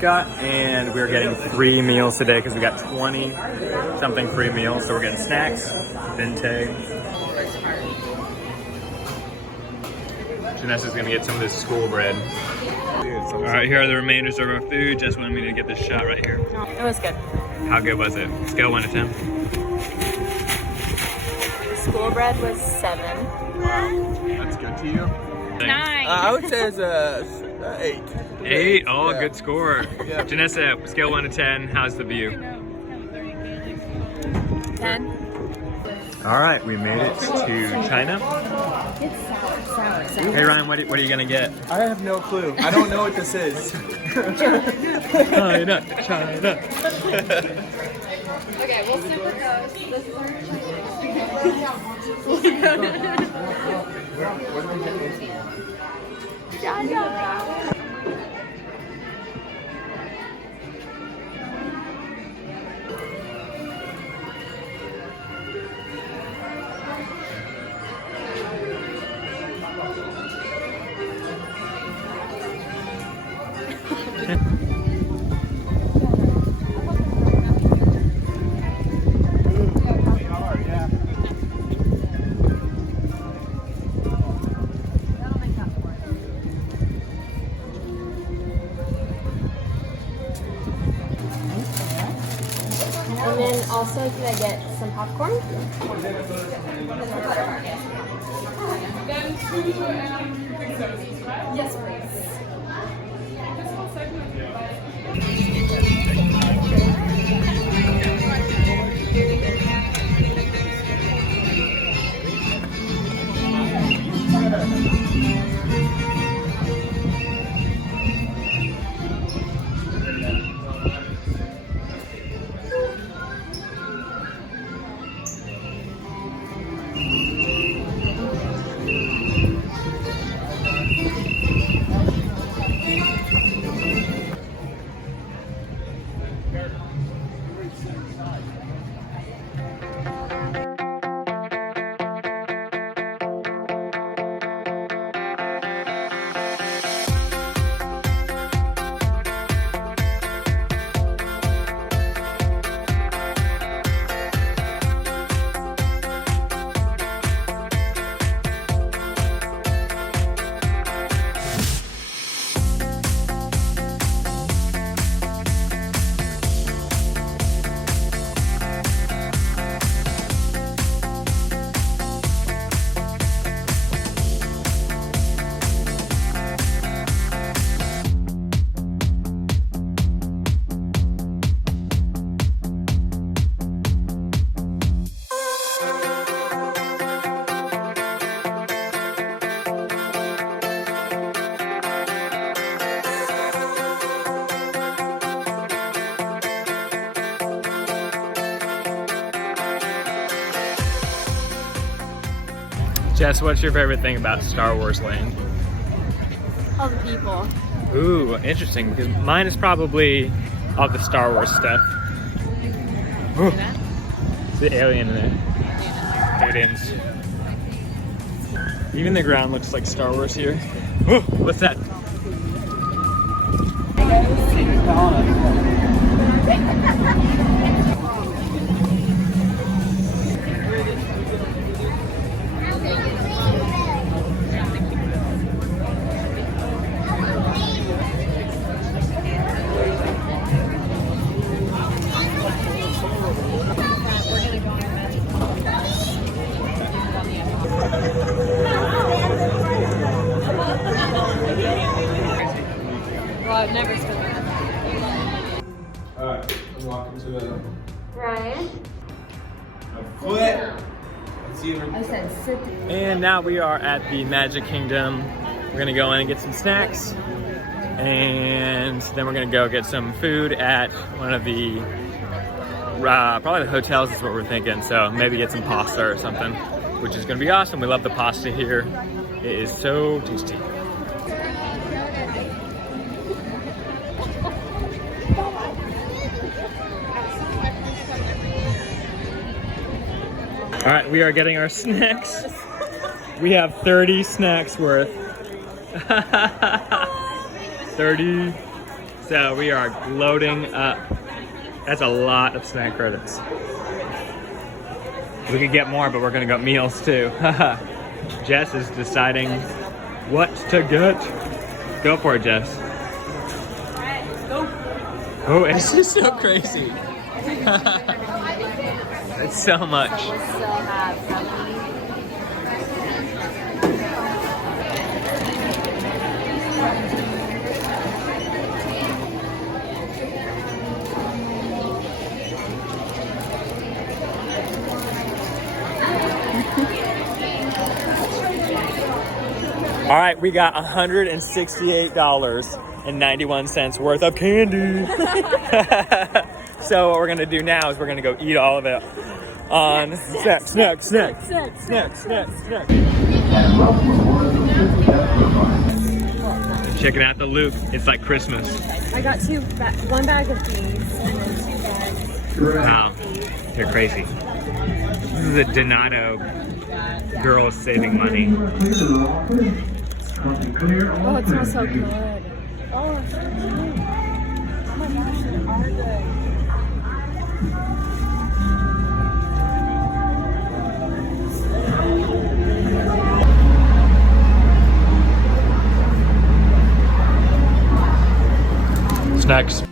got, and we're getting 3 meals today because we got 20 something free meals. So we're getting snacks, vente. Janessa's gonna get some of this school bread. All right, here are the remainders of our food. Jess wanted me to get this shot right here. It was good. How good was it? Scale 1 to 10. School bread was 7. That's good to you? 9. I would say it's a 8. 8? Oh, Yeah. good score. Yeah. Janessa, scale 1 to 10. How's the view? 10. All right, we made it to China. It's sour. Hey Ryan, what are you gonna get? I have no clue. I don't know what this is. China, China. Okay, we'll super coast. This is our And then also, can I get some popcorn? Yes, please. Jess, what's your favorite thing about Star Wars Land? All the people. Ooh, interesting, because mine is probably all the Star Wars stuff. Ooh, the alien in it. Aliens. Even the ground looks like Star Wars here. Ooh, what's that? Well, I've never stood there. Alright, I'm walking to the Ryan? foot. Let's see I said sit down. And now we are at the Magic Kingdom. We're gonna go in and get some snacks. And then we're gonna go get some food at one of the, probably the hotels is what we're thinking. So maybe get some pasta or something, which is gonna be awesome. We love the pasta here. It is so tasty. All right, we are getting our snacks. We have 30 snacks worth. 30 So we are loading up. That's a lot of snack credits. We could get more, but we're gonna go meals too. Jess is deciding what to get. Go for it, Jess. Oh, it's just so crazy. It's so much. We still have All right, we got $168.91 worth of candy. So what we're gonna do now is we're gonna go eat all of it on snack. Checking out the Luke. It's like Christmas. I got one bag of these and then 2 bags. Wow, they're crazy. This is a Donato girls saving money. Oh, it smells so good. Oh, it's so good. Oh my gosh, they are good. Snacks.